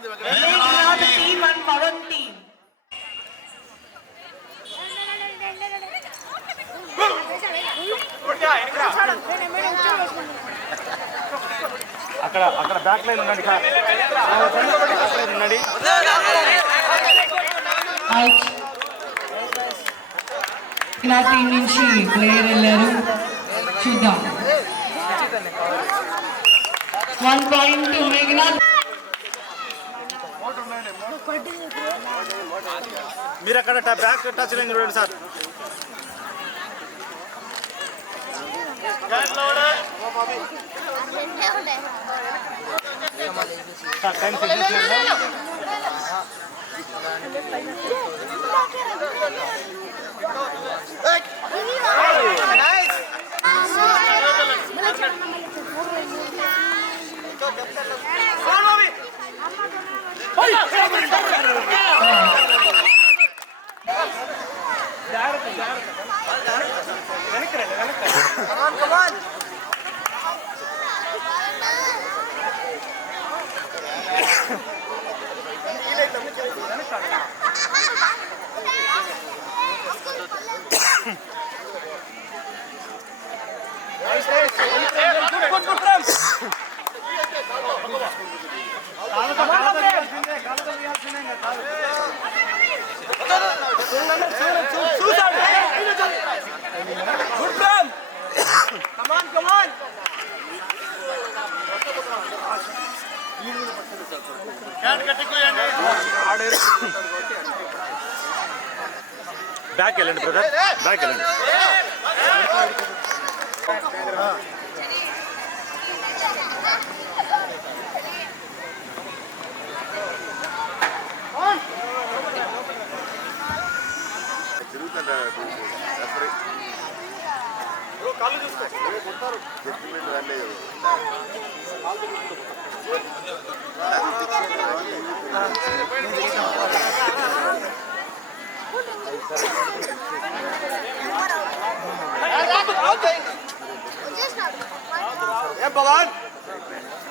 team and Pawan team. అక్కడ back line ఉండండి ఉండండి. ఇలా టీం నుంచి ప్లేయర్ వెళ్ళారు, చూద్దాం. 1 point to Meghnath. మీరు అక్కడ బ్యాక్ టచ్ లైన్ చూడండి సార్. టైం బ్యాక్ వెళ్ళండి బ్రదర్, బ్యాక్ వెళ్ళండి. కాళ్ళు చూస్తే భగవాన్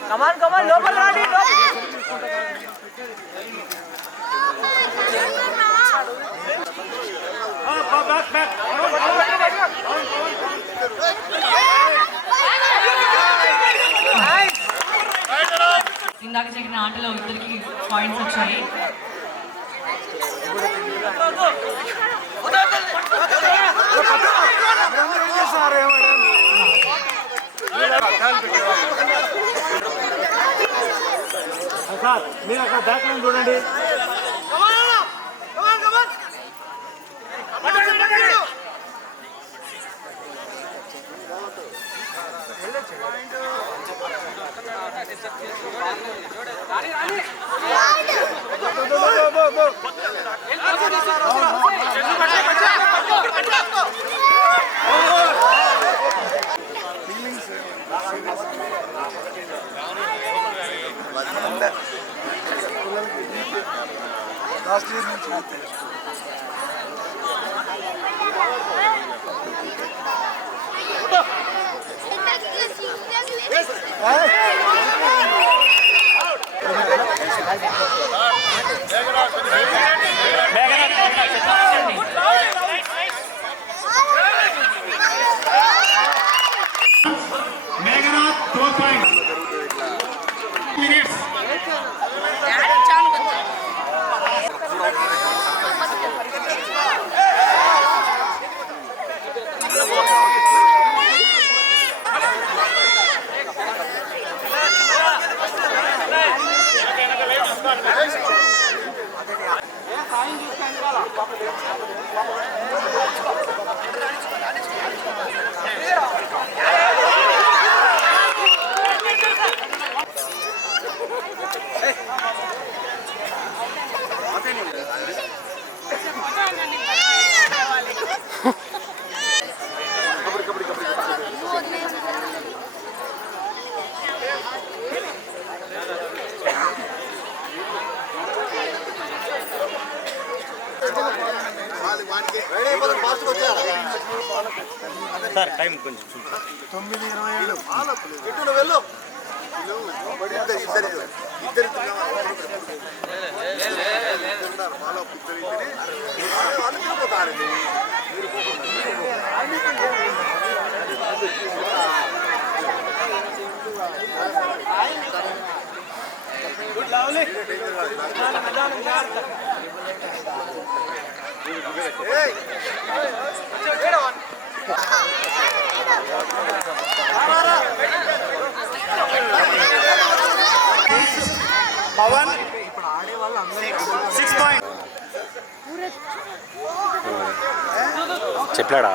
కమాన్ కమాన్ లోపల రాండి. ఇందాక జరిగిన ఆటలో ఇద్దరికి పాయింట్స్ వచ్చాయి. మీరు అక్కడ బ్యాక్ లైన్ చూడండి. లాస్ట్ ఇయర్ నుంచి Meghnath 4 points. Minutes. Sir time కొంచెం 9:27 వెళ్ళు పవన్ 6 పాయింట్ చెప్పాడా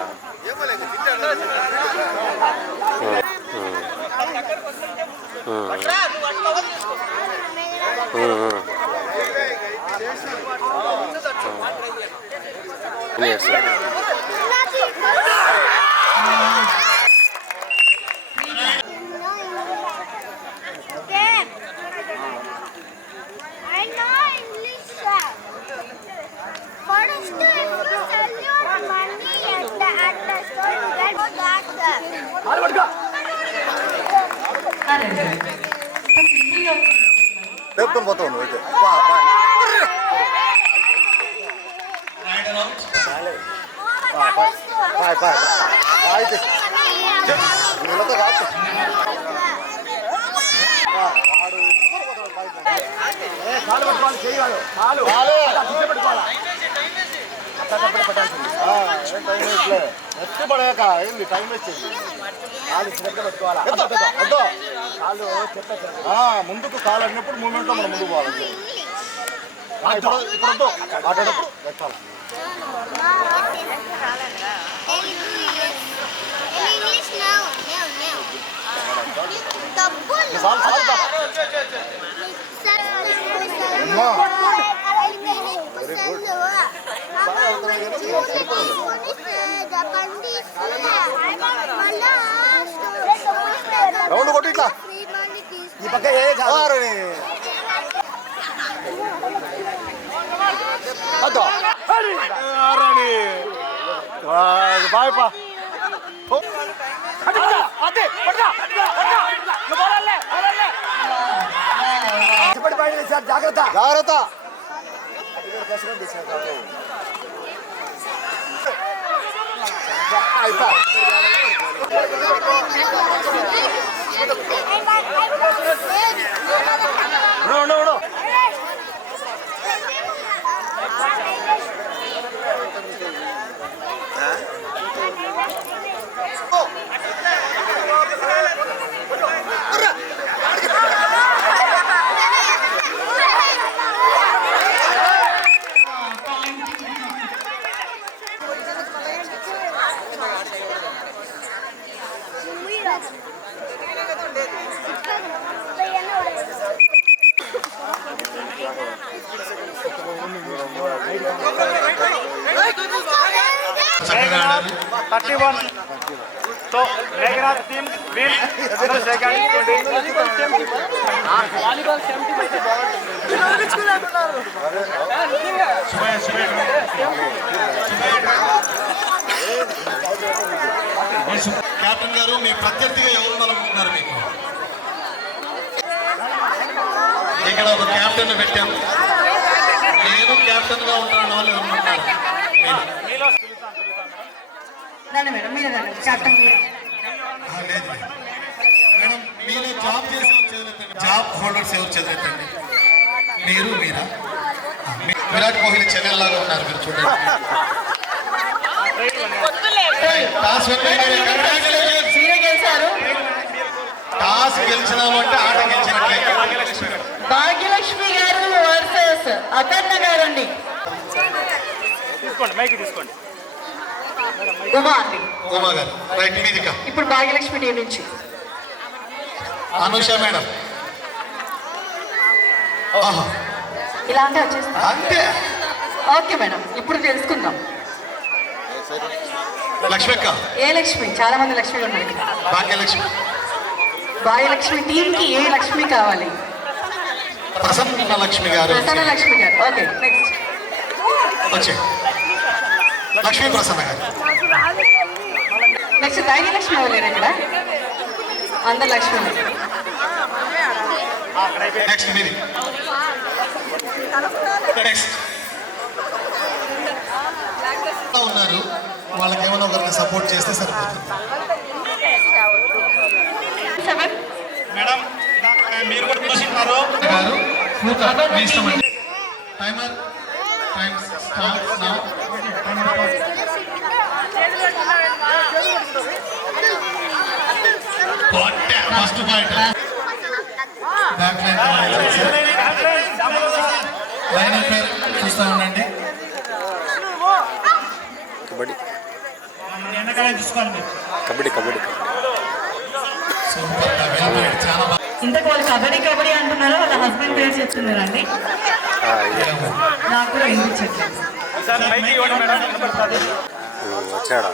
రేపుకొని పోతావు నువ్వు అయితే అయితే నీళ్ళతో కాదు కాలు పట్టుకోవాలి చేయాలి కాలు పెట్టుకోవాలి ఎత్తు పడక ఏంది టైం వేస్ట్ కాలు శ్రద్ధ పెట్టుకోవాలి కాలు ముందుకు కాలు అడినప్పుడు మూమెంట్లో మనం ముందుకు పోవాలి ఇప్పుడు వద్దు ఆటేటప్పుడు పెట్టాలి రౌండ్ కొట్టి ఇట్లా ఈ పక్క ఏ కాదు బాయ్ పా జాగ్రత్త జాగ్రత్త तो Meghnath team win second volleyball 70 captain గారు మీ ప్రత్యర్థిగా ఎవరు ఉండాలనుకుంటున్నారు మీకు ఇక్కడ ఒక కెప్టెన్ పెట్టాము నేను కెప్టెన్ గా ఉంటాను వాళ్ళు ఎవరున్నారు మేడం మీరు కెప్టెన్ లేదు మేడం మీలో జాబ్ చేసే చదివేతండి జాబ్ హోల్డర్స్ ఎవరు చదివేతండి మీరా విరాట్ కోహ్లీ చెన్నెల్ లాగా ఉన్నారు మీరు చూడండి టాస్ గెలిచినామంటే ఆట గెలిచినట్లే. భాగ్యలక్ష్మి గారు వర్సెస్ అపర్ణ గారండి. తీసుకోండి మైక్ తీసుకోండి. ఉమా గారు రైట్ మీదిక. ఇప్పుడు భాగ్యలక్ష్మి టీం నుంచి అనుష మేడం. ఇలాంటి వచ్చేస్తా అంతే. ఓకే మేడం, ఇప్పుడు తెలుసుకుందాం. లక్ష్మక్క. ఏ లక్ష్మి? చాలా మంది లక్ష్మిలు ఉన్నారు ఇక్కడ. భాగ్యలక్ష్మి. భాగ్యలక్ష్మి టీం కి ఏ లక్ష్మి కావాలి? ప్రసన్న లక్ష్మి గారు. ప్రసన్న లక్ష్మి గారు. ఓకే నెక్స్ట్ వచ్చే లక్ష్మీ ప్రసన్న గారు. నెక్స్ట్ ధైర్యలక్ష్మి ఎవరు లేరు ఇక్కడ? అందరు లక్ష్మి. నెక్స్ట్ మీది. నెక్స్ట్ ఉన్నారు, వాళ్ళకి ఏమైనా ఒకరికి సపోర్ట్ చేస్తే సరిపోతుంది. మేడం మీరు కూడా చూసినారు గారు మీ ఇష్టం అండి. Timer time start now. First point back line line పేరు చూస్తూ ఉండండి. వెనకాల చూసుకోవాలి మీరు. సూపర్ వెల్ చాలా బాగా. ఇంతకు వాళ్ళు కబడ్డీ కబడ్డీ అంటున్నారో వాళ్ళ హస్బెండ్ పేరు చెప్తున్నారండి. నాకు కూడా వినిపించట్లేదు. ఈసారి మైక్ ఇవ్వండి మేడం, వినపడుతుంది. వచ్చాడా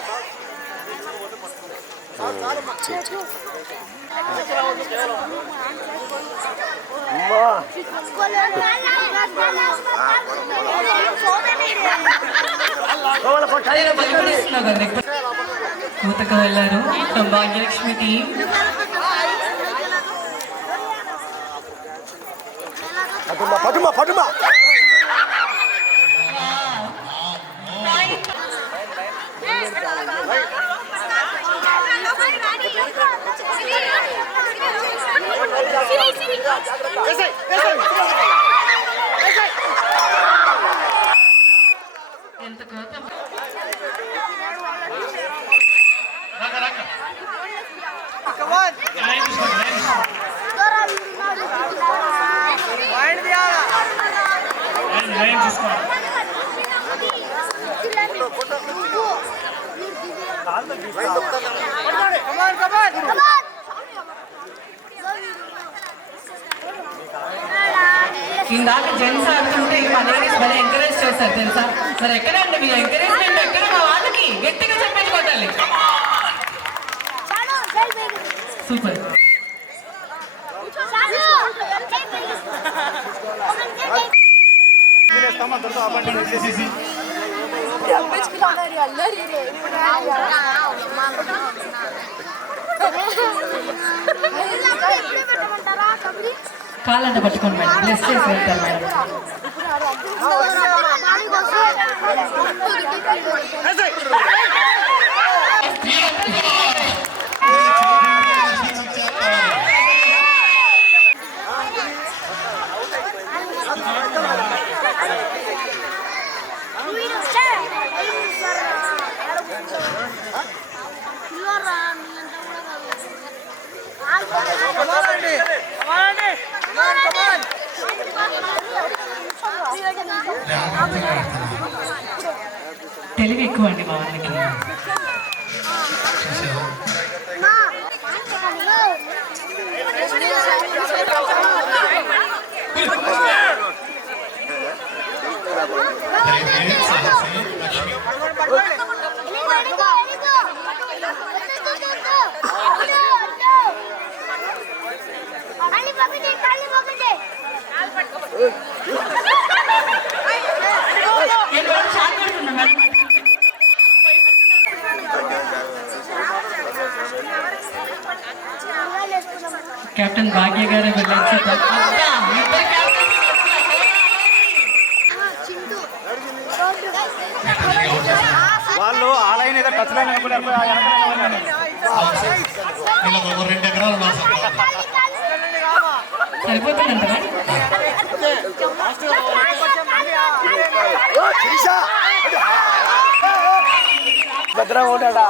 భయపడిస్తున్నావు కదా కూతకు వెళ్ళారు భాగ్యలక్ష్మి టీం. ఎంత కోత లైన్ చూసుకోవాలి. ఇందాక జెంట్స్ ఆడుతుంటే మా లేడీస్ భలే ఎంకరేజ్ చేస్తారు తెలుసా. మరి ఎక్కడండి మీ ఎంకరేజ్మెంట్? ఎక్కడ మా వాళ్ళకి గట్టిగా చెప్పేసి కొట్టాలి. సూపర్. కాళ్ళంట పట్టుకోండి మేడం, బ్లెస్ చేసి వెళ్తారు మేడం. తెలివి ఎక్కువ అండి మా వాళ్ళకి. కెప్టెన్ భాగ్య గారు వెళ్ళొచ్చు. వాళ్ళు ఆ లైన్ ఏదో టచ్ లైన్ అనుకున్నారు. 2 ఎకరాలు సరిపోతుందంటారా? భద్రంగా ఉంటాడా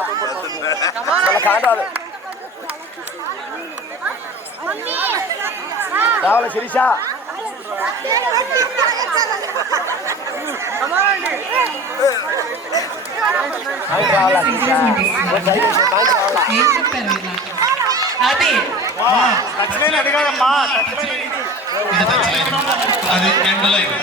కాటాలు రావాలి శిరీష. ఏం చెప్పారు ఇలా? అది టచ్ లైన్ అది కాదమ్మా, టచ్ లైన్ అది ఎండ్ లైన్.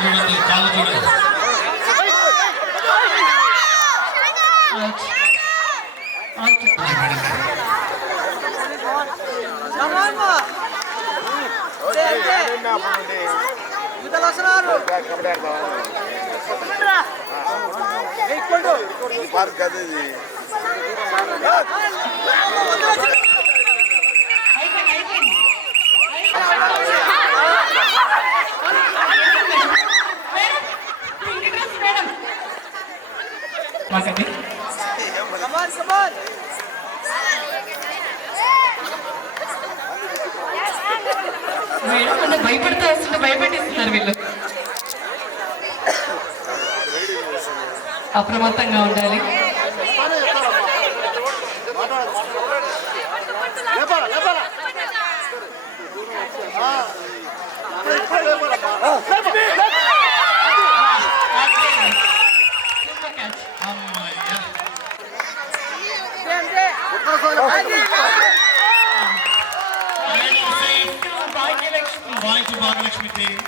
చూడండి, కాళ్ళు చూడండి. అవుట్. పార్క్ అది అయిపోయింది అయిపోయింది మేడం పింక్ డ్రెస్ మేడం మాకండి మేడం అంటే భయపడుతూ వస్తుంటే భయపెట్టిస్తున్నారు వీళ్ళు అప్రమత్తంగా ఉండాలి సూపర్ క్యాచ్ అమ్మయ్యా. Bhagyalakshmi point Bhagyalakshmi team.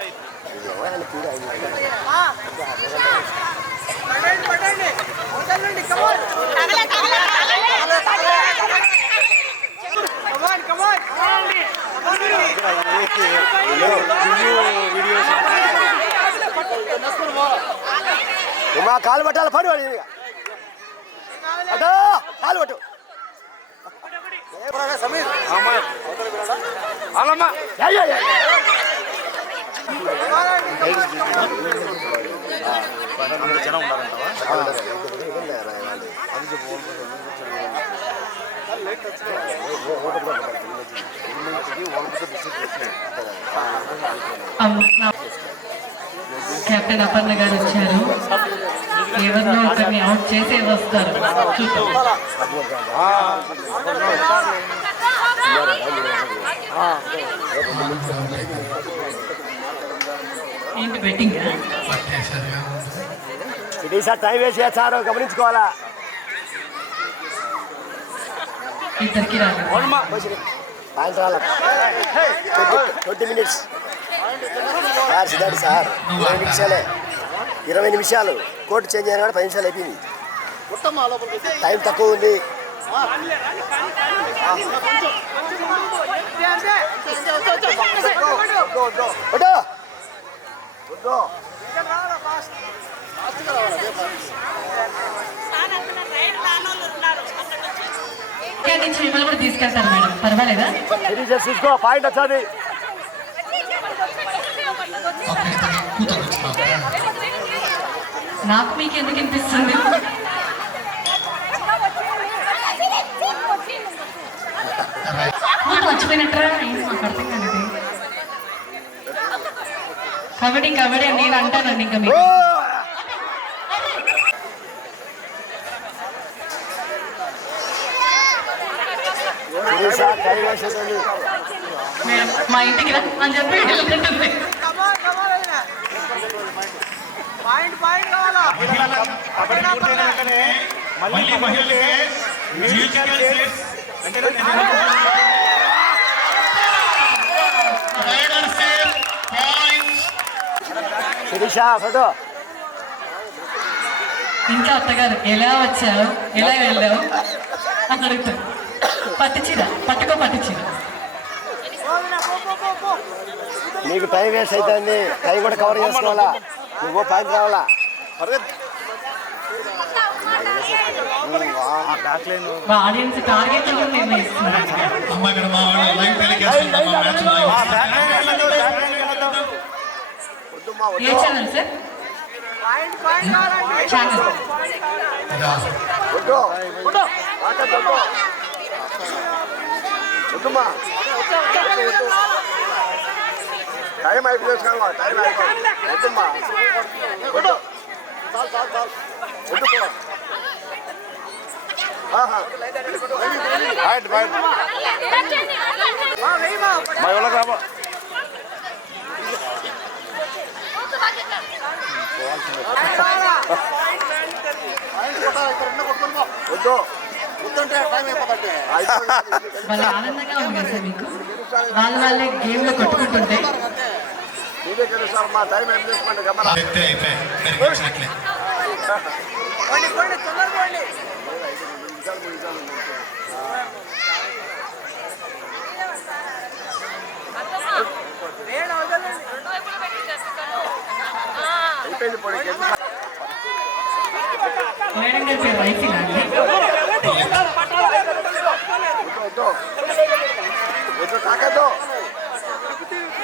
మా కాలు పట్టాలి పడి వాడి అటో కాలు పట్టు సమీర్ జనం కెప్టెన్ అపర్ణ గారు వచ్చారు ఎవరినో ఒకరిని అవుట్ చేసే వస్తారు చూద్దాం ఏంటి బెట్టింగ్ పట్టేశారుగా. ఇది సార్ టైం వేసి సార్ గమనించుకోవాలా ఇద్దరికి రాదు సాయంత్రాల 20 minutes సార్ సిద్ధార్థ సార్ 20 నిమిషాలే 20 నిమిషాలు కోర్టు చేంజ్ అయినా 10 నిమిషాలు అయిపోయింది టైం తక్కువ ఉంది నుంచి మిమ్మల్ని కూడా తీసుకెళ్తారు మేడం పర్వాలేదా తీసుకో పాయింట్ వచ్చాది అక్కడ ఎక్కువ తగ్గుతున్నాం. నాకు మీకు ఎందుకు అనిపిస్తుంది కూతురు మర్చిపోయినట్రా ఏంటి మాకు అర్థం కాలేదు కబడ్డీ కబడ్డీ అని నేను అంటానండి ఇంకా మీకు మేడం మా ఇంటికి రా అని చెప్పి వెళ్తుంటుంది మళ్ళీ మహిళలకే musical chairs Rider save points. Sirisha photo ఇంకా అత్తగారు ఎలా వచ్చావు ఎలా వెళ్ళావు అని అడుగుతారు పట్టుచీర పట్టుకో పట్టుచీర నీకు టైం వేస్ట్ అవుతుంది టైం కూడా కవర్ చేసుకోవాలా నువ్వు పాయింట్ రావాలా మా ఆడియన్స్ టార్గెట్ నిర్ణయిస్తున్నారు అమ్మ ఇక్కడ మా వాళ్ళు లైవ్ టెలికాస్ట్ ఉందమ్మా, మ్యాచ్ లైవ్. ఏ ఛానల్ సార్ ఛానల్ ఇదా. టైం అయిపోయింది టైం అయిపోయింది వద్దమ్మా వద్దు మా వాళ్ళకి రాబా వద్దు వాళ్ళ ఆనందంగా ఉంది కదా సార్ మీకు వాళ్ళే గేమ్ లో కొట్టుకుంటుంటే మీరే తెలుసు మా టైం ఏం చేసుకోండి గమన అంతే అయిపోయి మెరిగించినట్లే. మేడం గారి పేరు వైసీనా అండి? తాకద్దు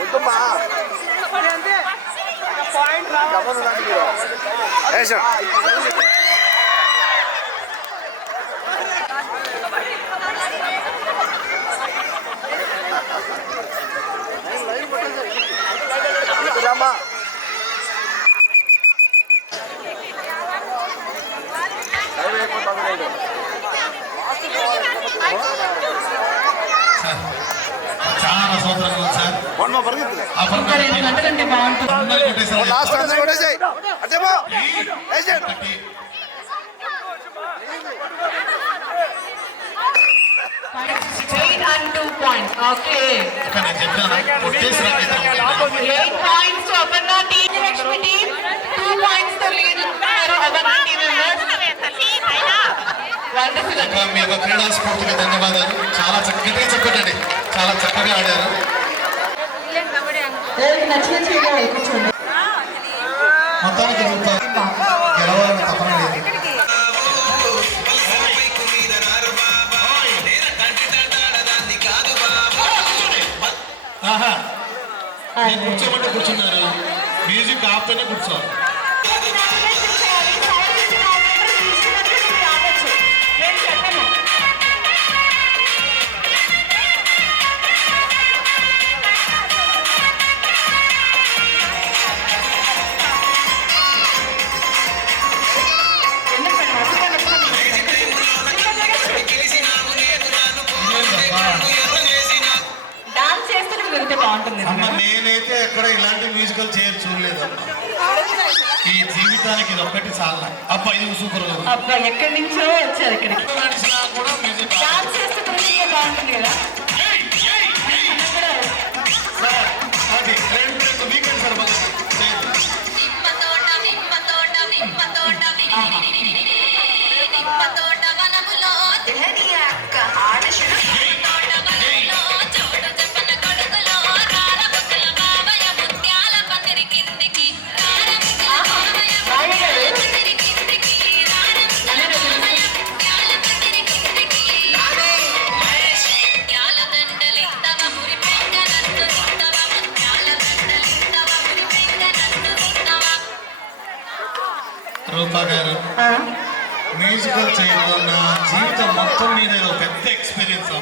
వద్దమ్మా రామా చాలా సంవత్సరాలు సార్ ఇంకా 2 గంటలంటే బాగుంటుంది. లాస్ట్ అందరూ కొట్టేసాయి అంటే Straight and 2 points. Okay. నేను చెప్తాను కొట్టేసి 8 points to Aparna team. Lakshmi team. 2 points to lead Aparna team members. Wonderful. మీ యొక్క క్రీడా స్ఫూర్తికి ధన్యవాదాలు. చాలా చక్కగా చెప్పండి, చాలా చక్కగా ఆడారు. ఎవరికి నచ్చిన చేయడం కూర్చోండి. మొత్తానికి గెలవాలని తపన లేదు. నేను కూర్చోమంటే కూర్చున్నారు, మ్యూజిక్ ఆపుతూనే కూర్చోవాలి. డాన్స్ చేస్తూ వెళ్తే బాగుంటుంది. అమ్మ నేనైతే ఎక్కడ ఇలాంటి మ్యూజికల్ చైర్ చూడలేదమ్మా. ఈ జీవితానికి ఇది ఒక్కటి చాలా. అబ్బా ఇది సూపర్. అబ్బా ఎక్కడి నుంచో వచ్చారు ఇక్కడికి. నడిచినా కూడా మ్యూజిక్ డాన్స్ చేస్తూ వెళ్తే బాగుంటుంది కదా. సార్ అది 2 వీకెండ్ సార్ బాగా చేయదు. రూపా గారు మ్యూజికల్ చేయడం నా జీవితం మొత్తం మీద ఇది ఒక పెద్ద ఎక్స్పీరియన్స్.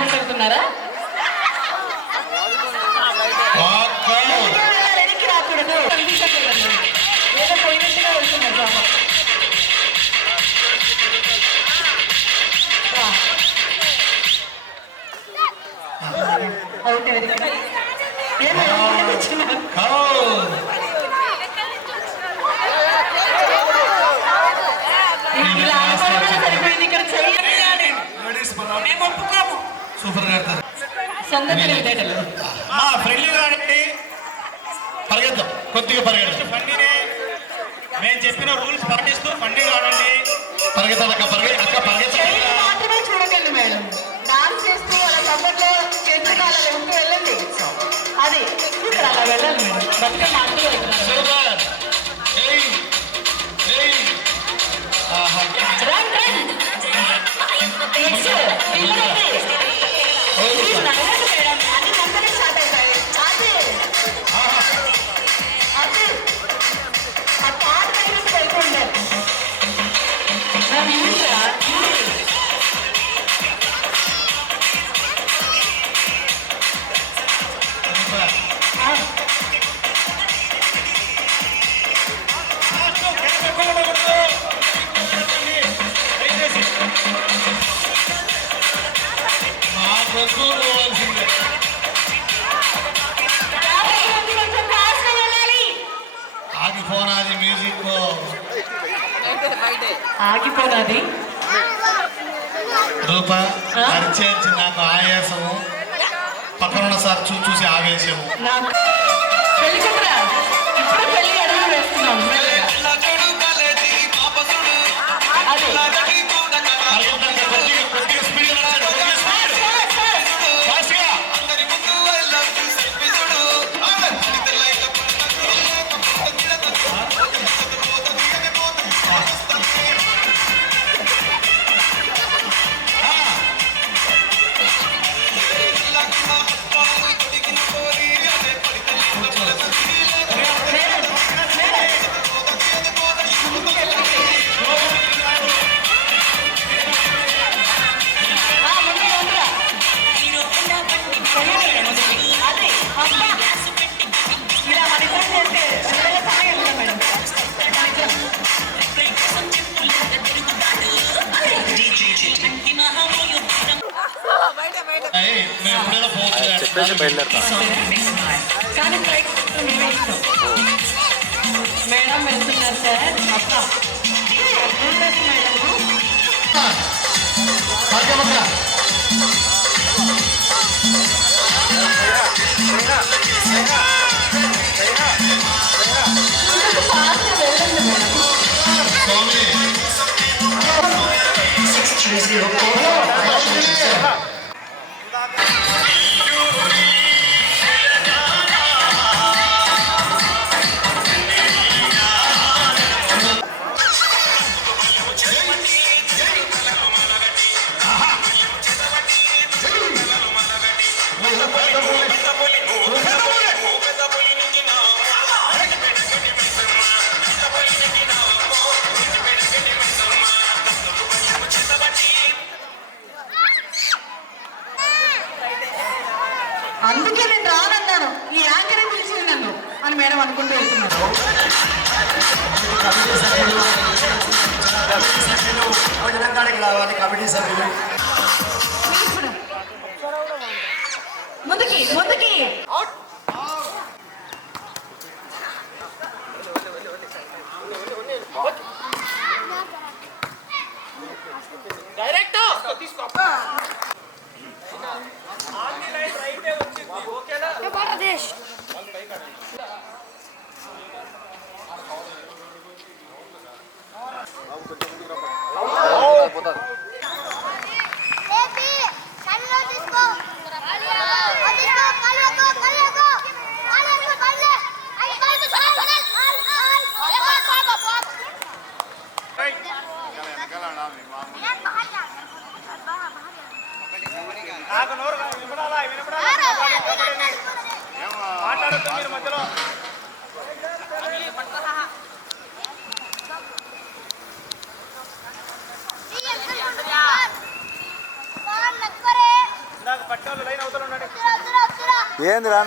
అనుకుంటున్నారా? వెనక్కి రాకూడదు, కనిపించకూడదు. ఏదో పోయినట్టుగా వెళ్తున్నారు. అవుట్ వెనక్కి ఇలా అనుకోవడం సరిపోయింది. ఇక్కడ చేయాలి. సూపర్ గా సంగతి తెలివితేటలు. మా ఫ్రెండ్లీగా ఆడండి, పరిగెత్తాం, కొద్దిగా పరిగెత్తాం. ఫన్నీనే మేము చెప్పిన రూల్స్ పాటిస్తూ ఫన్నీగా ఆడండి. పరిగెత్తాలి అక్క, పరిగెత్తాలి. చేయి మాత్రమే చూడకండి మేడం. డాన్స్ చేస్తూ అలా కబర్లో చేతులు అలా వెళ్తూ వెళ్ళండి. అది ఇక్కడ అలా వెళ్ళాలి మేడం. బతుకమ్మ ఆడుతూ వెళ్తున్నారు. సూపర్. Run run. నెక్స్ట్ నడవండి మేడం. అన్ని కంపెనీ స్టార్ట్ అవుతాయి. అది ఆ పాట తగినట్టు వెళ్తుండాలి. సొంతూరు పోవాల్సిందే. కొంచెం ఫాస్ట్గా వెళ్ళాలి. ఆగిపోనాది మ్యూజిక్. ఆగిపోనాది. రూప అరిచేసి నాకు ఆయాసము, పక్కనున్న సార్ చూసి ఆవేశము. నాకు పెళ్లి కూతురా, ఇప్పుడు పెళ్లి అడుగు వేస్తున్నాం. అది కొద్దిగా స్పీడ్ ఫాస్ట్గా. అది అబ్బా. ఇలా మనిద్దరం చేస్తే పిల్లల సమయం ఉంది మేడం. మనిద్దరం. మేము ఎప్పుడైనా ఫోన్ చెప్పేసి బయలుదేరుతాం. కానీ బ్రేక్ మేమే ఇస్తాం. మేడం వెళ్తున్నారు సార్. అబ్బా ఉంటుంది మేడం. ఫాస్ట్గా వెళ్ళండి మేడం. స్వామి అందుకే నేను రానన్నాను. ఈ యాంకరే పిలిచింది నన్ను అని మేడం అనుకుంటూ వెళ్తున్నారు. తెలంగాణకి రావాలి కమిటీ సభ్యులు. ముందుకి ముందుకి. నాకు నోరు వినపడాలా మాట్లాడద్దు మీరు మధ్యలో. నాకు పట్టేవాళ్ళు లైన్ అవతల ఉన్నాడు. ఏంది రా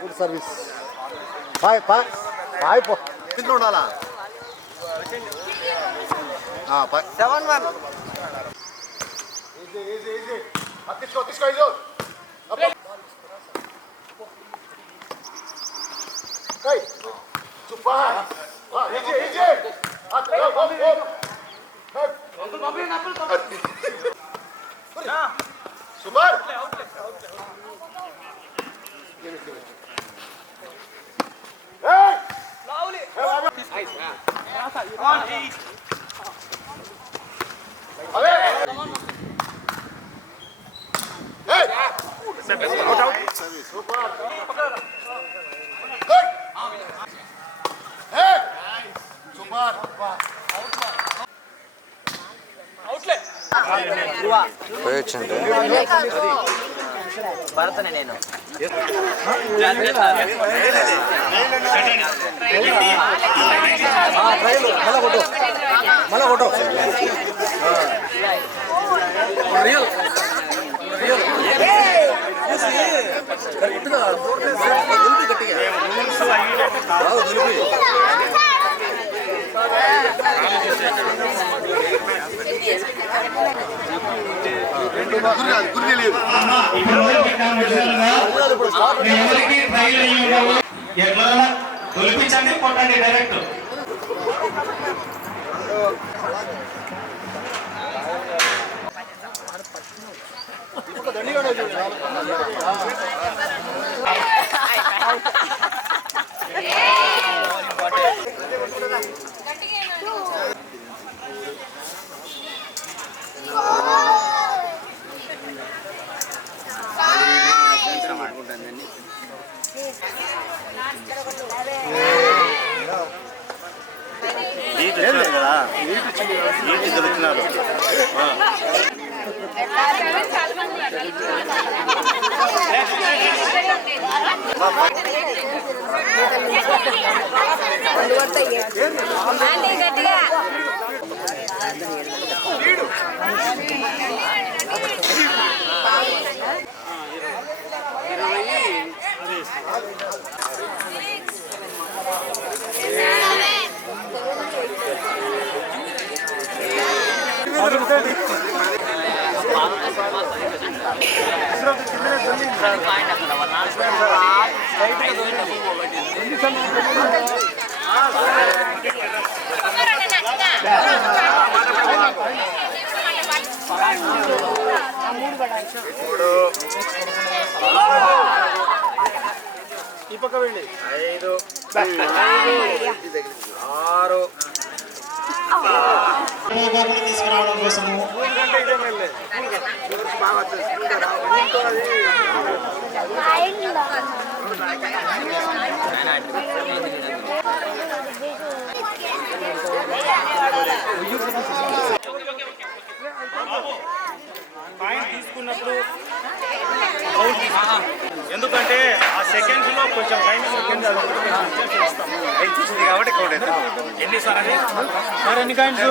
good service. Bye bye bye పో ఇంట్లో ఉండాలా 7-1. ఈజీ తీసుకో ఇదో సూపర్ భరతనే నేను మళ్ళా కొట్టు ఎట్లా తొలిపించండి కొట్టండి డైరెక్ట్. కదా నీటి దొరుకుతున్నారు. ఈ పక్క వెళ్ళి 5 6 తీసుకురావడం కోసము పాయింట్ తీసుకున్నప్పుడు ఎందుకంటే ఆ సెకండ్స్ లో కొంచెం టైం చూసింది కాబట్టి కౌంట్ అవుతుంది. ఎన్నిసార్లు మరి ఎన్ని కాయిన్స్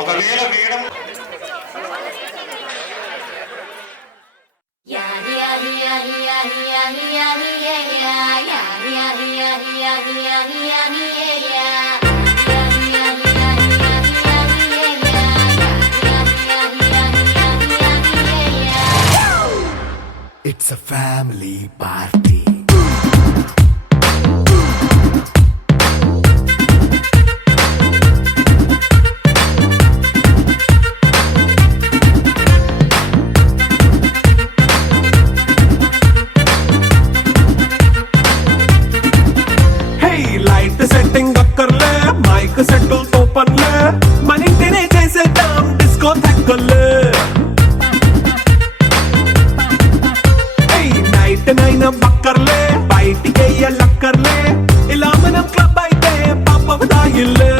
ఒకవేళ వేయడం It's a family party. Hey, light setting akkarle, mic settle to panle, mani tene jaise dam disco thakkale. నైనా బక్కర్లే బయటికి లక్కర్లే ఇలా మనం క్లబ్ అయితే పాప దాయిల్లే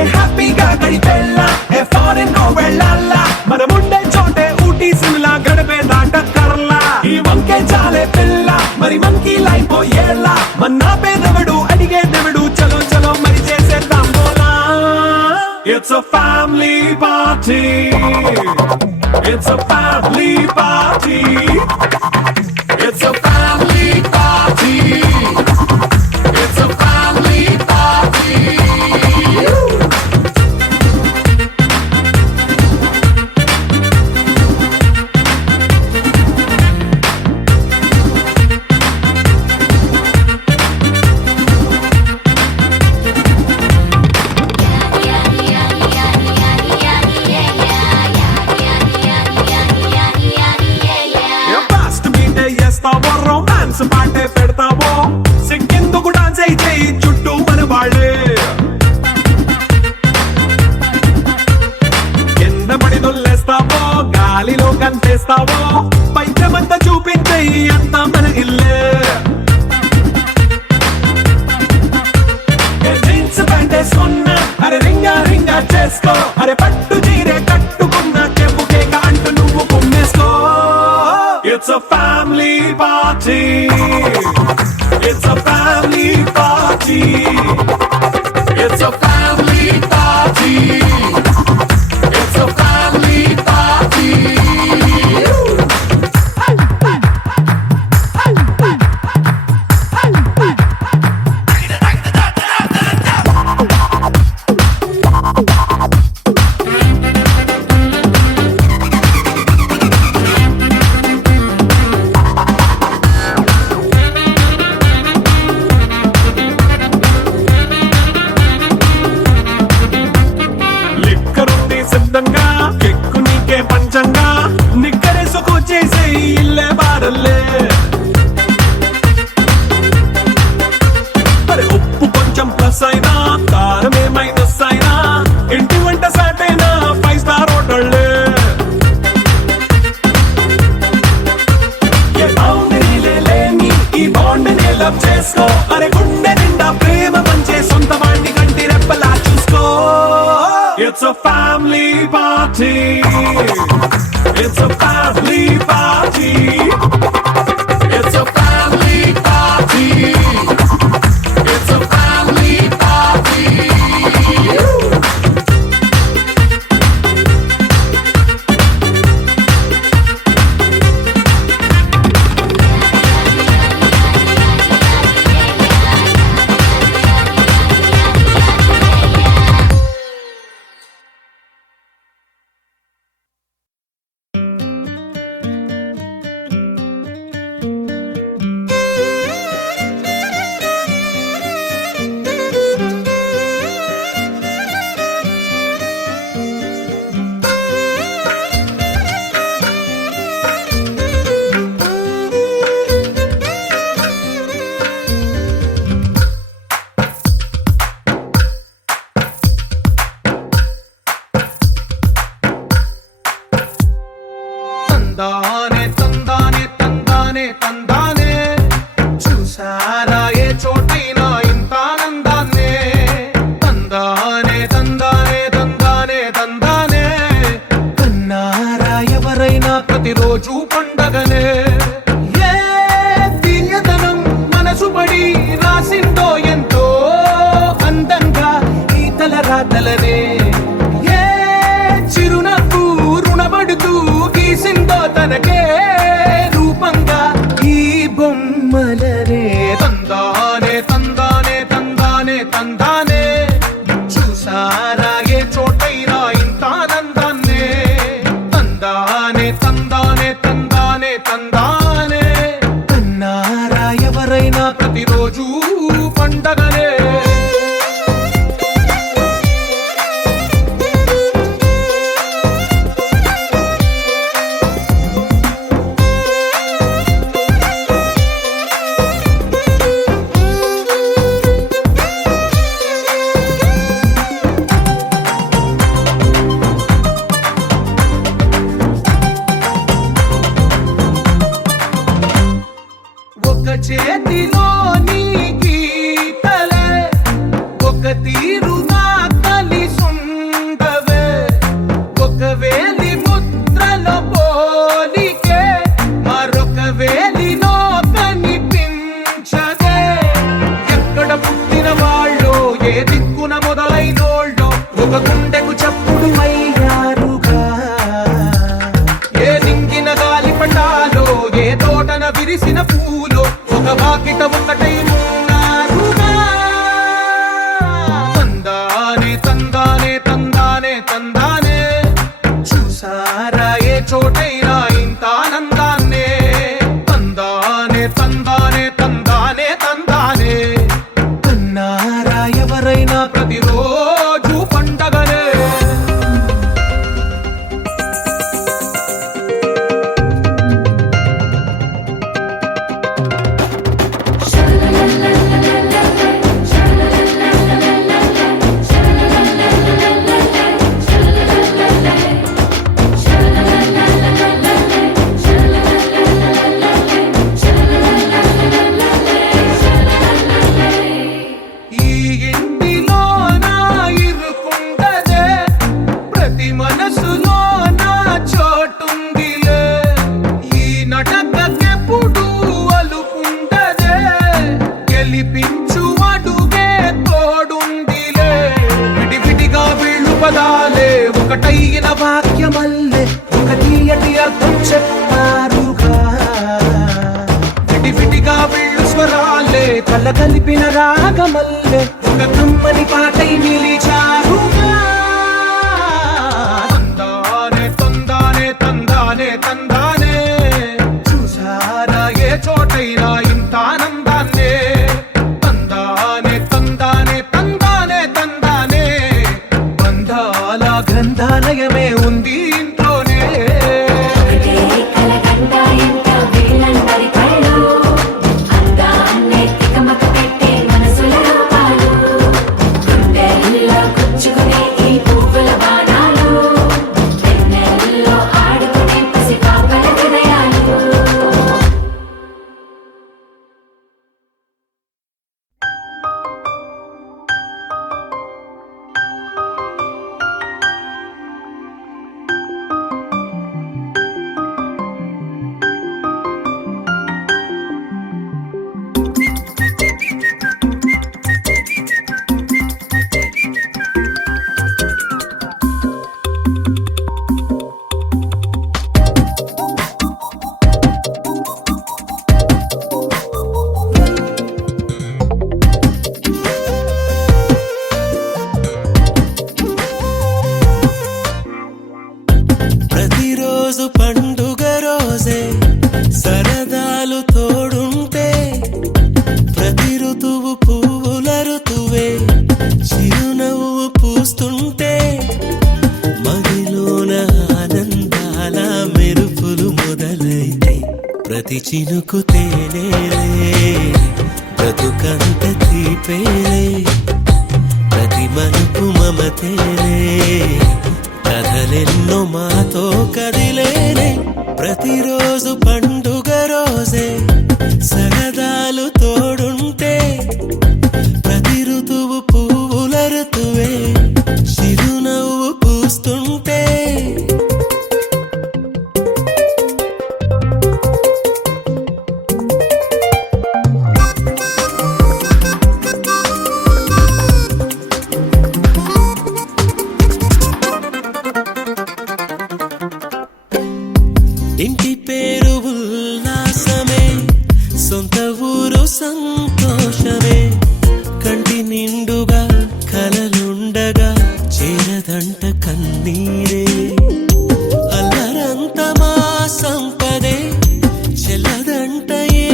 ఏ హ్యాపీగా గడిపెళ్ళ ఏ ఫారెన్ నో వెళ్ళాల మనముండే చోటే ఊటీ సిమ్లా గడిపే దాటక్కర్లా ఈ వంకే చాలే పిల్ల మరి మనకి లైఫ్ ఏళ్ళ మన్నా పేదవడు అడిగే దేవుడు చలో చలో మరి చేసేద్దాం బోలా. It's a family party. It's a family party. It's a family party. It's a family party. వేసుకున్నా అరే రింగా రింగా చేసుకో అరే పట్టు చీరే కట్టుకున్న చెప్పు కేక అంటూ నువ్వు కుమ్మేసుకో. It's a family party, it's a family party, it's a family party, it's a family party. లిక్కరుంది సిద్ధంగా కెక్కు నీకే పంచంగా నిక్కరేసుకు చేసే ఇల్లే బారల్లే. అరే ఉప్పు కొంచెం ప్లస్ అయినా కారమే మైనస్ అయినా ఇంటి వంట సాటైనా 5 స్టార్ హోటళ్ళే. ఏ బౌండరీలే లేని ఈ బాండ్ని లవ్ చేసుకో అరే గుండె నిండా ప్రేమ పంచే సొంత వాణ్ణి కంటి రెప్పలా చూసుకో. It's a family party, it's a family party, it's a family party, it's a family party. తందానే తందానే తందానే తందానే చూసారా ఏ చోటైనా ఇంత ఆనందాన్నే. తందానే తందానే తందానే తందానే కన్నారా ఎవరైనా ప్రతిరోజు పండగనే. ఏ తీయదనం మనసు పడి రాసిందో ఎంతో అందంగా ఈ తల రాతలనే. ఏ చిరునవ్వు రుణపడుతూ గీసిందో తనకే రూపంగా ఈ బొమ్మలనే. తందానే తందానే తందానే తందానే చూసారా ఏ చోటైనా ఇంత ఆనందాన్నే. తందానే తందానే తందానే తందానే కన్నారా ఎవరైనా ప్రతిరోజు పండగనే. ఒక చేతిలోని గీతలే ఒక తీరుగా కలిసుండవే. ఒక వేలి ముద్రలో పోలికే మరొక వేలిలో కనిపించదే. ఎక్కడ పుట్టిన వాళ్ళో ఏ దిక్కున మొదలైనోళ్ళో ఒక గుండెకు చప్పుడు అయ్యారుగా. ఏ దింగిన గాలి పటాలో ఏ తోటన విరిసిన పూలో ఒక వాకిట ఒకటై ఉన్నారుగా. తందానే తందానే తందానే తందానే చూసారా ఏ చోటైనా ఇంత ఆనందాన్నే. తందానే తందానే తందానే తందానే కన్నారా ఎవరైనా ప్రతిరోజు పండగనే. ఈ ఇంటిలో నా ఒకటైన వాక్యమల్లే ఒక తీయటి అర్థం చెప్పారుగా విడివిడిగా వెళ్ళు స్వరాలే కళ్ళ కలిపిన రాగమల్లే ఒక కమ్మని పాటై నిలిచారుగా తందానే తందానే తందానే తందానే చూసారా ఏ చోటైనా ఇంత ఆనందాన్నే తందానే తందానే తందానే తందానే బంధాల గ్రంథాలయమే ఉంది ఇంట్లోనే ప్రతిరోజు పండుగ రోజే సరదాలు తోడుంటే ప్రతి ఋతువు పువ్వుల ఋతువే చిరునవ్వు పూస్తుంటే మదిలోన ఆనందాల మెరుపులు మొదలైతే ప్రతి చినుకు తేనేలే బ్రతుకంత తీపేలే ప్రతి మలుపు మమతేలే కథలెన్నో మాతో కదిలేనే ప్రతిరోజు పండుగ రోజే సరదాలు తోడుంటే ప్రతి ఋతువు పువ్వుల ఋతువే చిరునవ్వు పూస్తుంటే ఇంటి పేరు ఉల్లాసమే సొంత ఊరు సంతోషమే కంటి నిండుగా కలలుండగా చేరదంట కన్నీరే అల్లరంత మా సంపదే చెల్లదంట ఏ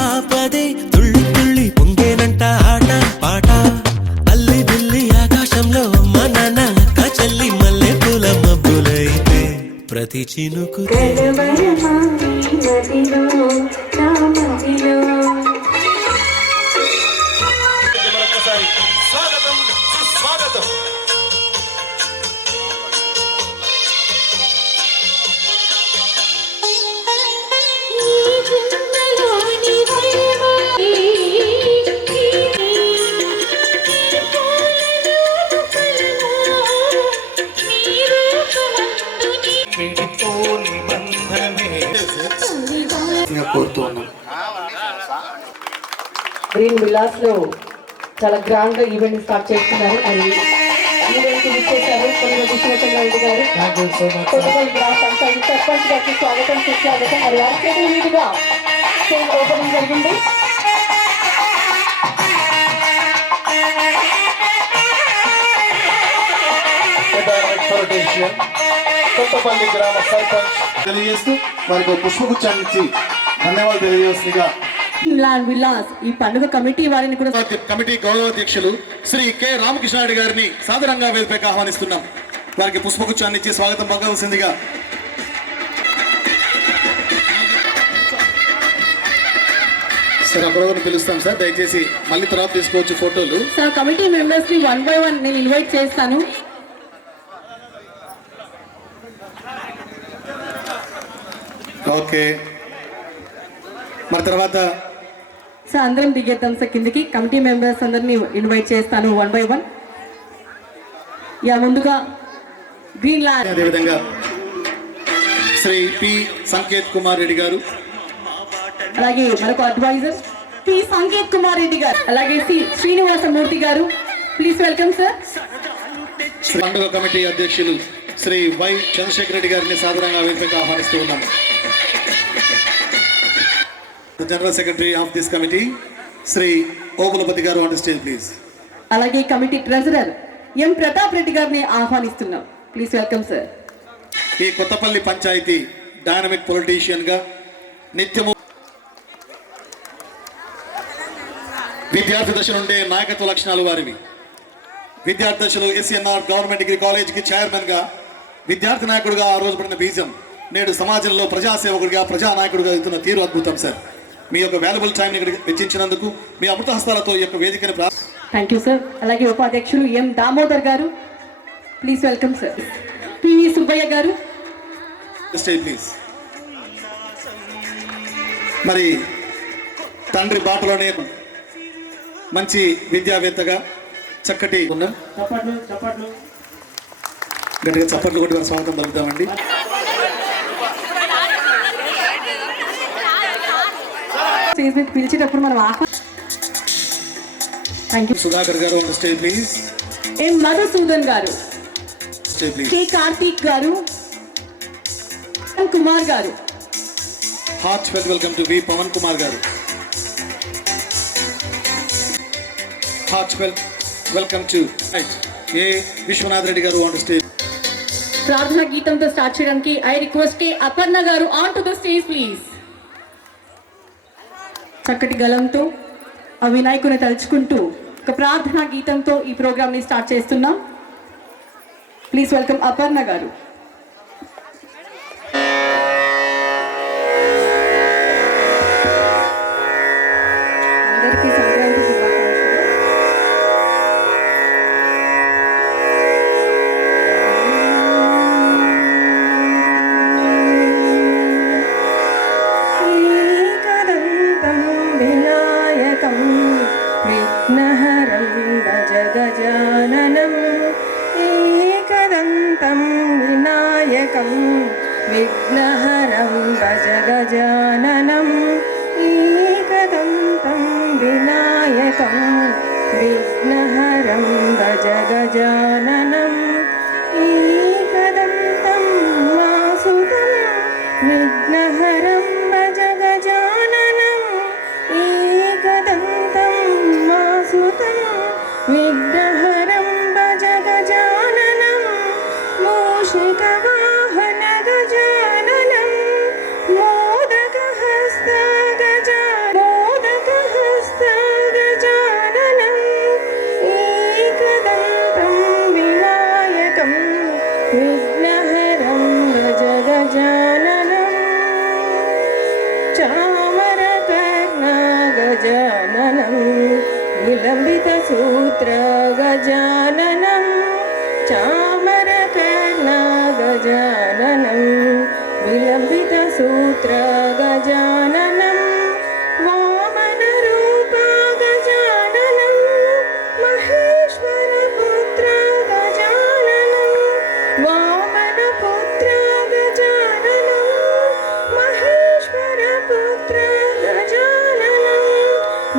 ఆపదే తుళ్ళి తుళ్ళి పొంగేనంట ఆట పాట అల్లి బిల్లి ఆకాశంలో అమ్మ నాన్న అక్క చెల్లి మల్లె పూల మబ్బులైతే ప్రతి చినుకు మరొకసారి స్వాగతం సుస్వాగతం. కోరుతూ ఉన్నాం. గ్రీన్ విల్లాస్ లో చాలా గ్రాండ్ గా ఈవెంట్ స్టార్ట్ చేస్తున్నారు. అది ఈవెంట్ ఇచ్చేసారు కొన్ని విశ్వనాథ్ రెడ్డి గారు కొత్తపల్లి గ్రామ పంచాయతీ సర్పంచ్ గారికి స్వాగతం సుస్వాగతం. మరి వారి మీదుగా ఓపెనింగ్ జరిగింది. కొత్తపల్లి గ్రామ సర్పంచ్ తెలియజేస్తూ వారికి పుష్పగుచ్చాన్ని ఇచ్చి ధన్యవాదాలు తెలియజేస్తుందిగా విలాస్ ఈ పండుగ కమిటీ వారిని కూడా కమిటీ గౌరవాధ్యక్షులు శ్రీ కె రామకృష్ణారెడ్డి గారిని సాదరంగా వేదికపైకి ఆహ్వానిస్తున్నాం. వారికి పుష్పగుచ్చాన్ని ఇచ్చి స్వాగతం పలకాల్సిందిగా. సార్ అప్పుడు పిలుస్తాం సార్, దయచేసి మళ్ళీ తర్వాత తీసుకోవచ్చు ఫోటోలు. సార్ కమిటీ మెంబర్స్ ని 1 by 1 నేను ఇన్వైట్ చేస్తాను. ఓకే, మరి తర్వాత సార్ అందరం దిగేద్దాం సార్ కిందికి. కమిటీ మెంబర్స్ అందరినీ ఇన్వైట్ చేస్తాను 1 by 1. ముందుగా గ్రీన్ ల్యాండ్ అదేవిధంగా శ్రీ పి సంకేత్ కుమార్ రెడ్డి గారు, అలాగే మరొక అడ్వైజర్ పి సంకేత్ కుమార్ రెడ్డి గారు, అలాగే సి శ్రీనివాసమూర్తి గారు. Please welcome sir. పండుగ కమిటీ అధ్యక్షులు శ్రీ వై చంద్రశేఖర్ రెడ్డి గారిని సాధారణంగా వేదికగా ఆహ్వానిస్తూ ఉన్నాము. The general secretary of this committee Shri Obulapati గారు ఆన్ ది స్టేజ్ ప్లీజ్. అలాగే committee treasurer M Pratap Reddy గారిని ఆహ్వానిస్తున్నాం. Please welcome sir. ఈ కొత్తపల్లి పంచాయతీ డైనమిక్ పొలిటీషియన్ గా నిత్యము విద్యార్థి దశ నుండే నాయకత్వ లక్షణాలు వారివి. విద్యార్థి దశలో ఎస్ఎన్ఆర్ గవర్నమెంట్ డిగ్రీ కాలేజీకి చైర్మన్ గా విద్యార్థి నాయకుడిగా ఆ రోజు పడిన బీజం నేడు సమాజంలో ప్రజాసేవకుడిగా ప్రజానాయకుడిగా ఎదుగుతున్న తీరు అద్భుతం సార్. మీ యొక్క వాల్యుబుల్ టైం ఇక్కడ వెచ్చించినందుకు మీ అమృత హస్తాలతో ఈ యొక్క వేదికని థ్యాంక్ యూ సార్. అలాగే ఉపాధ్యక్షులు ఎం దామోదర్ గారు please welcome sir. PV Subbaiah గారు స్టేజ్ ప్లీజ్. మరి తండ్రి బాటలోనే మంచి విద్యావేత్తగా చక్కటి ఉన్నాం. గట్టిగా చప్పట్లు కొట్టి వారి స్వాగతం పలుకుతామండి. పిలిచేటప్పుడు మనం thank you. Sudhakar garu on the stage please. M Madhusudan garu, stage please. K Karthik garu, Kumar garu. Heartfelt welcome to V Pavan Kumar garu. Heartfelt welcome to A Vishwanath Reddy garu on the stage. ప్రార్థనా గీతంతో స్టార్ట్ చేయడానికి I request K Aparna garu on to the stage please. చక్కటి గలంతో ఆ వినాయకుని తలుచుకుంటూ ఒక ప్రార్థనా గీతంతో ఈ ప్రోగ్రామ్ ని స్టార్ట్ చేస్తున్నాం. ప్లీజ్ వెల్కమ్ అపర్ణ గారు. అందరికీ సంక్రాంతి శుభాకాంక్షలు. ఏకదంతం వినాయకం విఘ్నహరం భజ గజాననం. ఏకదంతం వినాయకం విఘ్నహరం భజ గజాననం. ఏకదంతం వినాయకం విఘ్నహరం భజ గజాననం. ఏకదంతం వాసుదం విఘ్నహరం భజ గజాననం. ఏకదంతం వాసుదం విఘ్నహరం భజ గజాననం. మూషికవాహన గజాననం మోదకహస్త గజాననం. ఏకదంతం వినాయకం విఘ్నహరం భజ గజాననం. చామరకర్ణ గజాననం విలంబిత సూత్ర గజాననం. చామరకర్ణ గజాననం విలంబిత సూత్ర గజాననం. వామన రూప గజాననం మహేశ్వర పుత్ర గజాననం. వామన పుత్ర గజాననం మహేశ్వర పుత్ర గజాననం.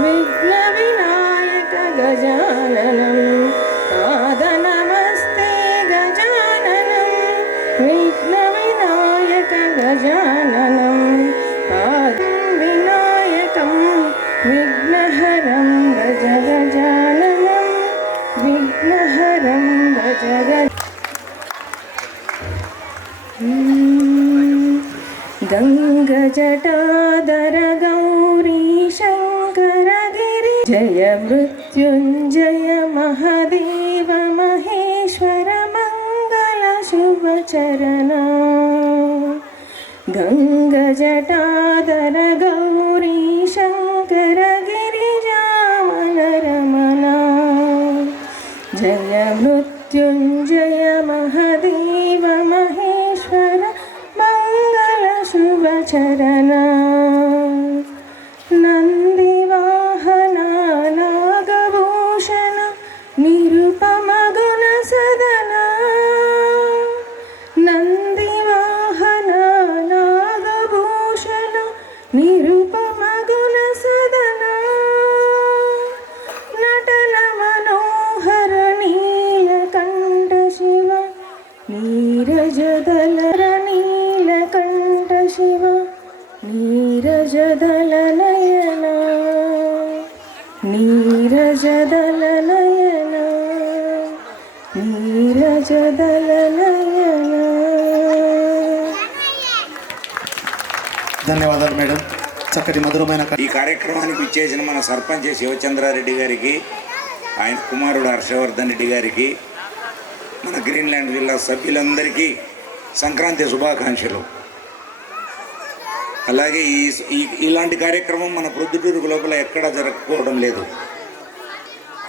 విఘ్న వినాయక గజాననం పాదనమస్తే గజాననం. విఘ్న వినాయక గజాననం పాదం వినాయకం విఘ్నహరం భజ గజాననం. విఘ్నహరం భజ గంగజటాధర గౌరీ శంకర గిరి జయ మృత్యుంజయ మహాదేవ మహేశ్వర మంగళ శుభ చరణ. గంగజటాధర గౌరీ శంకర గిరిజామన రమణ. జయ మృత్యుంజయ మహాదేవ మహేశ్వర మంగళ శుభ చరణ. నందివాహన నాగభూషణ నిరుపమ గుణ సదన. నందివాహన నాగభూషణ నిరుపమ గుణ సదన. నటన మనోహర నీలకంఠ శివ నీర నీరజదల నీలకంఠ శివ నీరజదల నయన నీరజదల నయన నీరజదల నయన. ధన్యవాదాలు మేడం, చక్కటి మధురమైన ఈ కార్యక్రమానికి ఇచ్చేసిన మన సర్పంచ్ శివచంద్రారెడ్డి గారికి, ఆయన కుమారుడు హర్షవర్ధన్ రెడ్డి గారికి, మన గ్రీన్లాండ్ విల్లా సభ్యులందరికీ సంక్రాంతి శుభాకాంక్షలు. అలాగే ఇలాంటి కార్యక్రమం మన ప్రొద్దుటూరు లోపల ఎక్కడా జరగకపోవడం లేదు.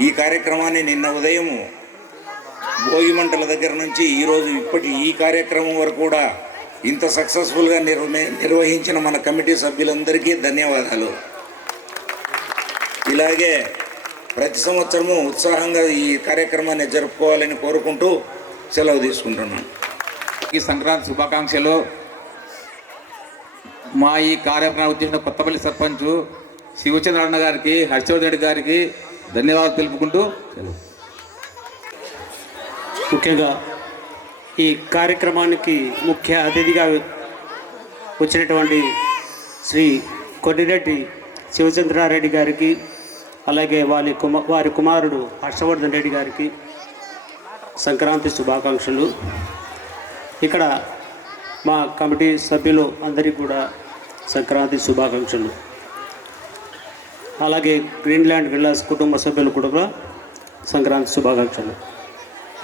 ఈ కార్యక్రమాన్ని నిన్న ఉదయం భోగి మంటల దగ్గర నుంచి ఈరోజు ఇప్పటి ఈ కార్యక్రమం వరకు కూడా ఇంత సక్సెస్ఫుల్గా నిర్వహించిన మన కమిటీ సభ్యులందరికీ ధన్యవాదాలు. ఇలాగే ప్రతి సంవత్సరము ఉత్సాహంగా ఈ కార్యక్రమాన్ని జరుపుకోవాలని కోరుకుంటూ సెలవు తీసుకుంటున్నాను. ఈ సంక్రాంతి శుభాకాంక్షలు. మా ఈ కార్యక్రమాన్ని ఉద్దేశించిన కొత్తపల్లి సర్పంచ్ శివచంద్రన్న గారికి, హర్షవర్ధన్ రెడ్డి గారికి ధన్యవాదాలు తెలుపుకుంటూ ముఖ్యంగా ఈ కార్యక్రమానికి ముఖ్య అతిథిగా వచ్చినటువంటి శ్రీ కొన్నిరెడ్డి శివచంద్రారెడ్డి గారికి, అలాగే వారి కుమారుడు హర్షవర్ధన్ రెడ్డి గారికి సంక్రాంతి శుభాకాంక్షలు. ఇక్కడ మా కమిటీ సభ్యులు అందరికీ కూడా సంక్రాంతి శుభాకాంక్షలు. అలాగే గ్రీన్లాండ్ విల్లాస్ కుటుంబ సభ్యులు కూడా సంక్రాంతి శుభాకాంక్షలు.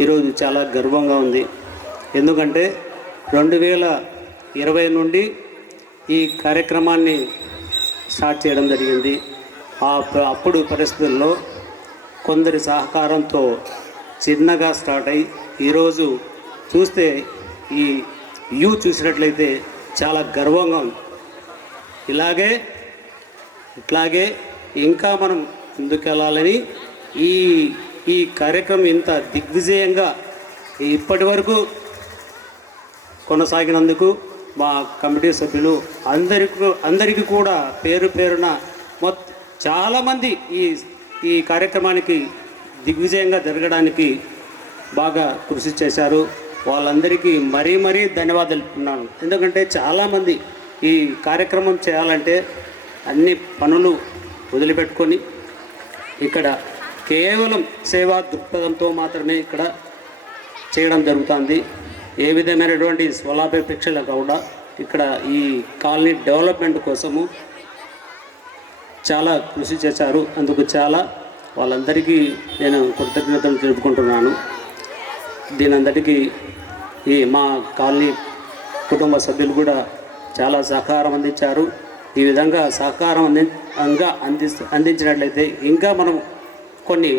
ఈరోజు చాలా గర్వంగా ఉంది, ఎందుకంటే 2020 నుండి ఈ కార్యక్రమాన్ని స్టార్ట్ చేయడం జరిగింది. అప్పుడు పరిస్థితుల్లో కొందరి సహకారంతో చిన్నగా స్టార్ట్ అయ్యి ఈరోజు చూస్తే ఈ వ్యూ చూసినట్లయితే చాలా గర్వంగా ఉంది. ఇట్లాగే ఇంకా మనం ముందుకెళ్ళాలని ఈ కార్యక్రమం ఇంత దిగ్విజయంగా ఇప్పటి వరకు కొనసాగినందుకు మా కమిటీ సభ్యులు అందరికీ కూడా పేరు పేరున చాలామంది ఈ కార్యక్రమానికి దిగ్విజయంగా జరగడానికి బాగా కృషి చేశారు. వాళ్ళందరికీ మరీ ధన్యవాదాలు తెలుపుతున్నాను. ఎందుకంటే చాలామంది ఈ కార్యక్రమం చేయాలంటే అన్ని పనులు వదిలిపెట్టుకొని ఇక్కడ కేవలం సేవా దృక్పథంతో మాత్రమే ఇక్కడ చేయడం జరుగుతుంది. ఏ విధమైనటువంటి స్వలాభాపేక్షలు కూడా ఇక్కడ ఈ కాలనీ డెవలప్మెంట్ కోసము చాలా కృషి చేశారు. అందుకు వాళ్ళందరికీ నేను కృతజ్ఞతలు తెలుపుకుంటున్నాను. దీనందరికీ మా కాలనీ కుటుంబ సభ్యులు కూడా చాలా సహకారం అందించారు. ఈ విధంగా సహకారం అందించినట్లయితే ఇంకా మనం కొన్ని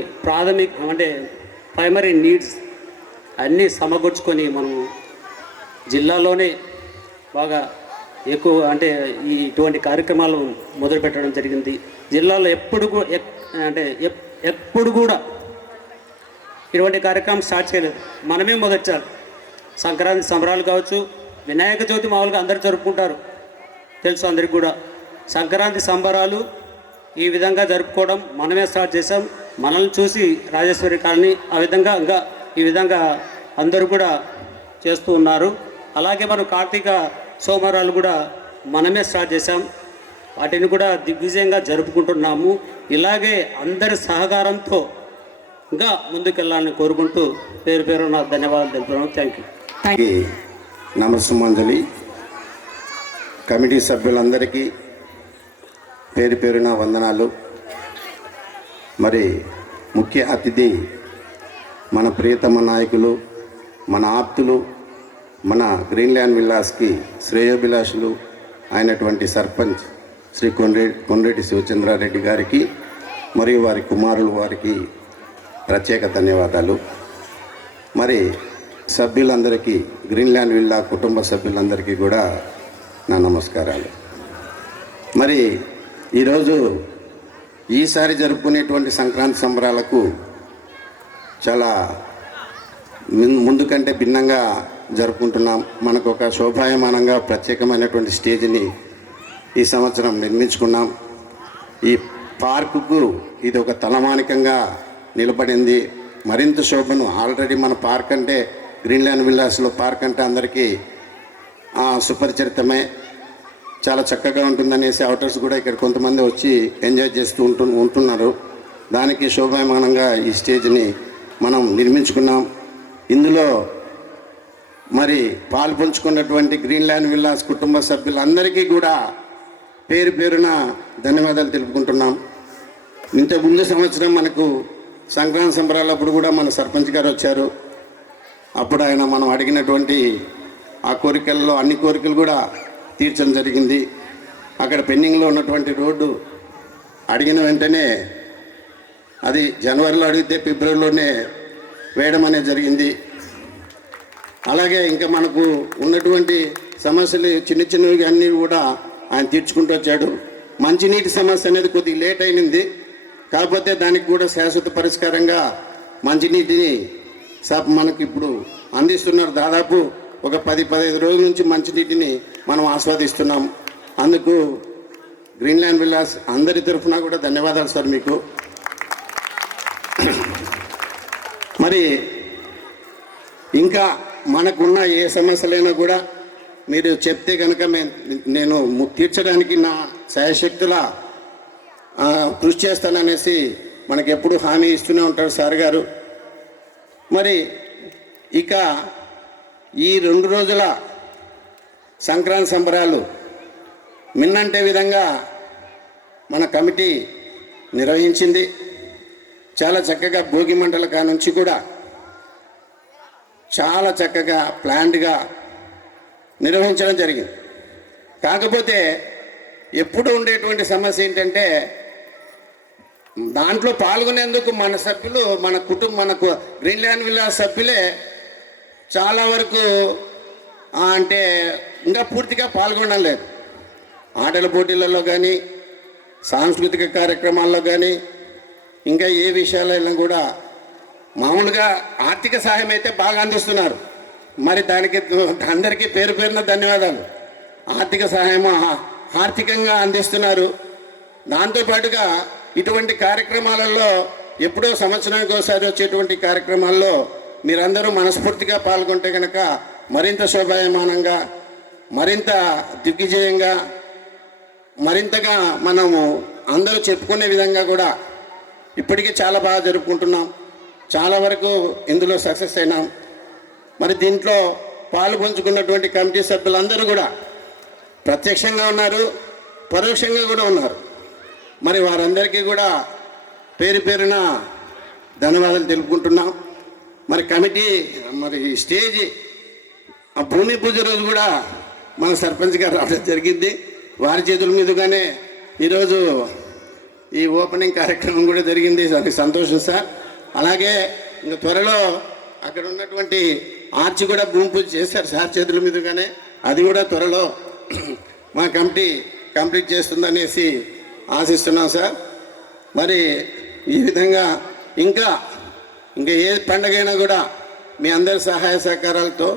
ప్రైమరీ నీడ్స్ అన్నీ సమకూర్చుకొని మనం జిల్లాలోనే బాగా ఎక్కువ ఇటువంటి కార్యక్రమాలు మొదలుపెట్టడం జరిగింది. జిల్లాలో ఎప్పుడు కూడా ఇటువంటి కార్యక్రమం స్టార్ట్ చేయలేదు, మనమే మొదలుచారు. సంక్రాంతి సంబరాలు కావచ్చు, వినాయక చవితి మామూలుగా అందరూ జరుపుకుంటారు, తెలుసు అందరికి కూడా. సంక్రాంతి సంబరాలు ఈ విధంగా జరుపుకోవడం మనమే స్టార్ట్ చేసాం. మనల్ని చూసి రాజేశ్వరి కాలనీ ఈ విధంగా అందరూ కూడా చేస్తూ ఉన్నారు. అలాగే మనం కార్తీక సోమవారాలు కూడా మనమే స్టార్ట్ చేసాం, వాటిని కూడా దిగ్విజయంగా జరుపుకుంటున్నాము. ఇలాగే అందరి సహకారంతో ఇంకా ముందుకెళ్ళాలని కోరుకుంటూ పేరు నా ధన్యవాదాలు తెలుపుతున్నాను. Thank you. నమస్సుమంజలి కమిటీ సభ్యులందరికీ పేరున వందనాలు. మరి ముఖ్య అతిథి మన ప్రియతమ నాయకులు, మన ఆప్తులు, మన గ్రీన్లాండ్ విల్లాస్కి శ్రేయోభిలాషులు అయినటువంటి సర్పంచ్ శ్రీ కొన్రెడ్డి శివచంద్రారెడ్డి గారికి మరియు వారి కుమారులు వారికి ప్రత్యేక ధన్యవాదాలు. మరి సభ్యులందరికీ, గ్రీన్లాండ్ విల్లా కుటుంబ సభ్యులందరికీ కూడా నా నమస్కారాలు. మరి ఈరోజు ఈసారి జరుపుకునేటువంటి సంక్రాంతి సంబరాలకు చాలా ముందు కంటే భిన్నంగా జరుపుకుంటున్నాం. మనకు ఒక శోభాయమానంగా ప్రత్యేకమైనటువంటి స్టేజ్ని ఈ సంవత్సరం నిర్మించుకున్నాం. ఈ పార్కుకు ఇది ఒక తలమానికంగా నిలబడింది. మరింత శోభను ఆల్రెడీ మన పార్క్ అంటే గ్రీన్లాండ్ విల్లాస్లో పార్క్ అంటే అందరికీ సుపరిచితమే. చాలా చక్కగా ఉంటుందనేసి అవుటర్స్ కూడా ఇక్కడ కొంతమంది వచ్చి ఎంజాయ్ చేస్తూ ఉంటున్నారు. దానికి శోభాయమానంగా ఈ స్టేజ్ని మనం నిర్మించుకున్నాం. ఇందులో మరి పాలు పంచుకున్నటువంటి గ్రీన్లాండ్ విల్లాస్ కుటుంబ సభ్యులందరికీ కూడా పేరు పేరున ధన్యవాదాలు తెలుపుకుంటున్నాం. ఇంత ముందు సంవత్సరం మనకు సంక్రాంతి సంబరాలప్పుడు కూడా మన సర్పంచ్ గారు వచ్చారు. అప్పుడు ఆయన మనం అడిగినటువంటి ఆ కోరికల్లో అన్ని కోరికలు కూడా తీర్చడం జరిగింది. అక్కడ పెండింగ్లో ఉన్నటువంటి రోడ్డు అడిగిన వెంటనే అది జనవరిలో అడిగితే ఫిబ్రవరిలోనే వేయడం అనేది జరిగింది. అలాగే ఇంకా మనకు ఉన్నటువంటి సమస్యలు చిన్న చిన్నవి అన్నీ కూడా ఆయన తీర్చుకుంటూ వచ్చాడు. మంచినీటి సమస్య అనేది కొద్దిగా లేట్ అయినది, కాకపోతే దానికి కూడా శాశ్వత పరిష్కారంగా మంచినీటిని మనకి ఇప్పుడు అందిస్తున్నారు. దాదాపు ఒక 10-15 రోజుల నుంచి మంచినీటిని మనం ఆస్వాదిస్తున్నాం. అందుకు గ్రీన్లాండ్ విల్లాస్ అందరి తరఫున కూడా ధన్యవాదాలు సార్ మీకు. మరి ఇంకా మనకున్న ఏ సమస్యలైనా కూడా మీరు చెప్తే కనుక నేను తీర్చడానికి నా శాయశక్తుల కృషి చేస్తాననేసి మనకి ఎప్పుడు హామీ ఇస్తూనే ఉంటారు సార్ గారు. మరి ఇక ఈ 2 రోజుల సంక్రాంతి సంబరాలు మిన్నంటే విధంగా మన కమిటీ నిర్వహించింది. చాలా చక్కగా భోగి మంటల కానుంచి కూడా చాలా చక్కగా ప్లాన్డ్గా నిర్వహించడం జరిగింది. కాకపోతే ఎప్పుడు ఉండేటువంటి సమస్య ఏంటంటే దాంట్లో పాల్గొనేందుకు మన సభ్యులు మనకు గ్రీన్లాండ్ విల్లాస్ సభ్యులే చాలా వరకు అంటే ఇంకా పూర్తిగా పాల్గొనడం లేదు. ఆటల పోటీలలో కానీ సాంస్కృతిక కార్యక్రమాల్లో కానీ ఇంకా ఏ విషయాలలో కూడా మామూలుగా ఆర్థిక సహాయం అయితే బాగా అందిస్తున్నారు. మరి దానికి అందరికీ పేరు పేరున ధన్యవాదాలు. ఆర్థిక సహాయం ఆర్థికంగా అందిస్తున్నారు. దాంతోపాటుగా ఇటువంటి కార్యక్రమాలలో ఎప్పుడో సంవత్సరానికి ఒకసారి వచ్చేటువంటి కార్యక్రమాల్లో మీరందరూ మనస్ఫూర్తిగా పాల్గొంటే కనుక మరింత శోభాయమానంగా, మరింత దిగ్విజయంగా, మరింతగా మనము అందరూ చెప్పుకునే విధంగా కూడా ఇప్పటికీ చాలా బాగా జరుపుకుంటున్నాం. చాలా వరకు ఇందులో సక్సెస్ అయినాం. మరి దీంట్లో పాలు పంచుకున్నటువంటి కమిటీ సభ్యులందరూ కూడా ప్రత్యక్షంగా ఉన్నారు, పరోక్షంగా కూడా ఉన్నారు. మరి వారందరికీ కూడా పేరు పేరున ధన్యవాదాలు తెలుపుకుంటున్నాం. మరి కమిటీ మరి స్టేజ్ భూమి పూజ రోజు కూడా మన సర్పంచ్ గారు రావడం జరిగింది. వారి చేతుల మీదుగానే ఈరోజు ఈ ఓపెనింగ్ కార్యక్రమం కూడా జరిగింది. అది సంతోషం సార్. అలాగే ఇంకా త్వరలో అక్కడ ఉన్నటువంటి ఆర్చి కూడా భూమి పూజ చేశారు సార్ చేతుల మీదుగానే. అది కూడా త్వరలో మా కమిటీ కంప్లీట్ చేస్తుందనేసి ఆశిస్తున్నాం సార్. మరి ఈ విధంగా ఇంకా ఏ పండగైనా కూడా మీ అందరి సహాయ సహకారాలతో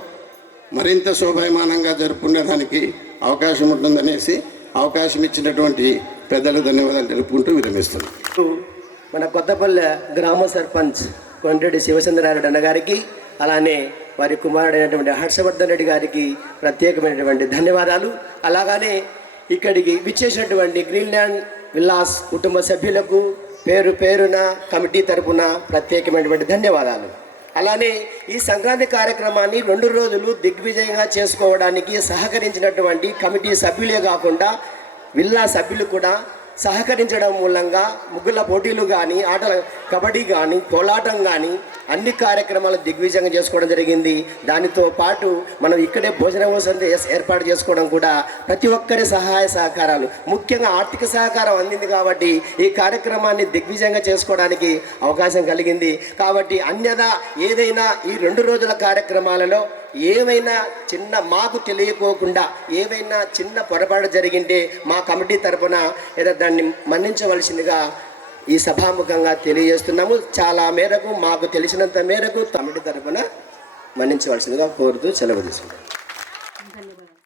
మరింత శోభాయమానంగా జరుపుకునేదానికి అవకాశం ఉంటుందనేసి అవకాశం ఇచ్చినటువంటి పెద్దలకు ధన్యవాదాలు తెలుపుకుంటూ విరమిస్తున్నాం. మన కొత్తపల్లె గ్రామ సర్పంచ్ కొండ్రెడ్డి శివచంద్రారెడ్డి అన్న గారికి, అలానే వారి కుమారుడైనటువంటి హర్షవర్ధన్ రెడ్డి గారికి ప్రత్యేకమైనటువంటి ధన్యవాదాలు. అలాగనే ఇక్కడికి విచ్చేసినటువంటి గ్రీన్లాండ్ విల్లాస్ కుటుంబ సభ్యులకు పేరు పేరున కమిటీ తరపున ప్రత్యేకమైనటువంటి ధన్యవాదాలు. అలానే ఈ సంక్రాంతి కార్యక్రమాన్ని 2 రోజులు దిగ్విజయంగా చేసుకోవడానికి సహకరించినటువంటి కమిటీ సభ్యులే కాకుండా విల్లా సభ్యులు కూడా సహకరించడం మూలంగా ముగ్గుల పోటీలు కానీ, ఆటల కబడ్డీ కానీ, కోలాటం కానీ అన్ని కార్యక్రమాలు దిగ్విజయంగా చేసుకోవడం జరిగింది. దానితో పాటు మనం ఇక్కడే భోజన వసతి ఏర్పాటు చేసుకోవడం కూడా ప్రతి ఒక్కరి సహాయ సహకారాలు, ముఖ్యంగా ఆర్థిక సహకారం అందింది కాబట్టి ఈ కార్యక్రమాన్ని దిగ్విజయంగా చేసుకోవడానికి అవకాశం కలిగింది. కాబట్టి అన్యదా ఏదైనా ఈ 2 రోజుల కార్యక్రమాలలో ఏవైనా చిన్న మాకు తెలియకోకుండా ఏవైనా చిన్న పొరపాటు జరిగింటే మా కమిటీ తరపున ఏదో దాన్ని మన్నించవలసిందిగా ఈ సభాముఖంగా తెలియజేస్తున్నాము. చాలా మేరకు మాకు తెలిసినంత మేరకు కమిటీ తరపున మన్నించవలసిందిగా కోరుతూ సెలవు తీసుకుంటాం.